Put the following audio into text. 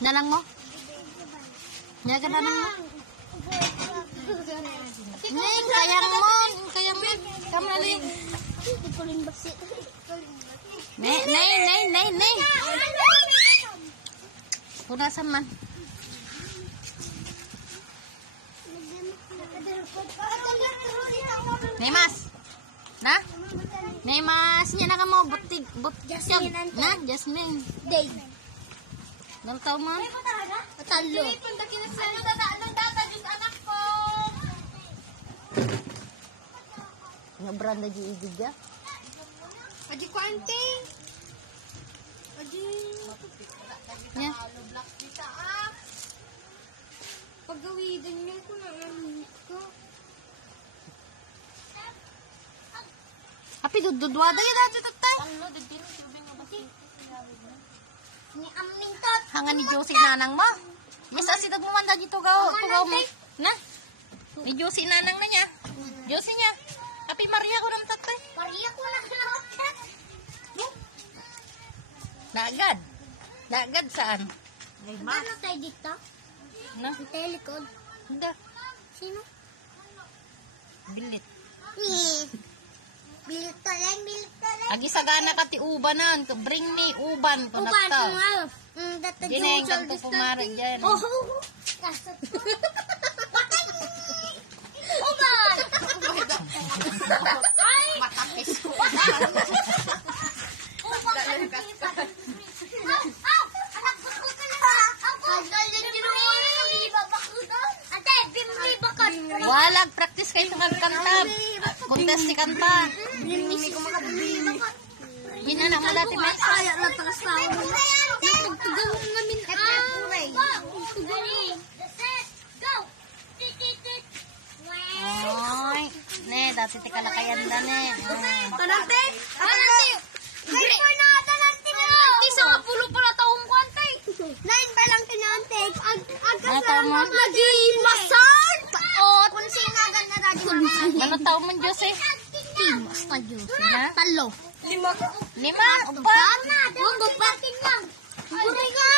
Nalang mo? Nyaga nalang mo? Neng, kayang mo. Kayang mo. Kamu lali. Nay. Punasan man. Nemas. Na? Nemas. Nya na ka mo. Butig. Jasmine. Na? Jasmine. Day. Nang tao man? Talo. Nga branda di igidya. Aji ko ante. Aji. Nya. Pagawidan niyo ko na ko. Api dududwada ya dati tatay. Ni amin tot. Hangan ni Josie nanang mo. Yes, asidag mo man dito gaw mo. Na? Ni Josie nanang na niya. Josie niya. Api Maria ko ng tatay. Maria ko na kinakot. Nagad. Nagad saan? Ano tayo dito? Na? Ang telikod. Hindi. Sino? Bilit. Bilit talang. Agi sagana ka ti ubanan. Bring me uban. Uban Kunakta. ko nga. Data Dineng kang pupumari dyan. Oh. Kasot ko. Uban! Ay! Matapis ko. Uban! Anak ko ka na! Ang galing ginuwala sa binibabakudan! Ate, bimli bakot! Walag, practice kayo sa kanta. Contest si kanta. Bimli ko makabili bakot! Ginana mo dati, Mas. Kaya lang takas tao mo. Napagtugaw namin ang. Tugaw. Go! Titit. Oy. Ne, dati ti kalakayan da, ne. Tanante! Great for na tanante na! Isa nga pulo pala taong kwantay. 9 pa lang tinante. Ano tao mo? Lagi masan! Paot! Kung sinagan na dati. Ano tao mo, Josie? Timas na Diyos. Ha? Talo. 5. Lima? Upat? Huwag mo pa. Guray ka!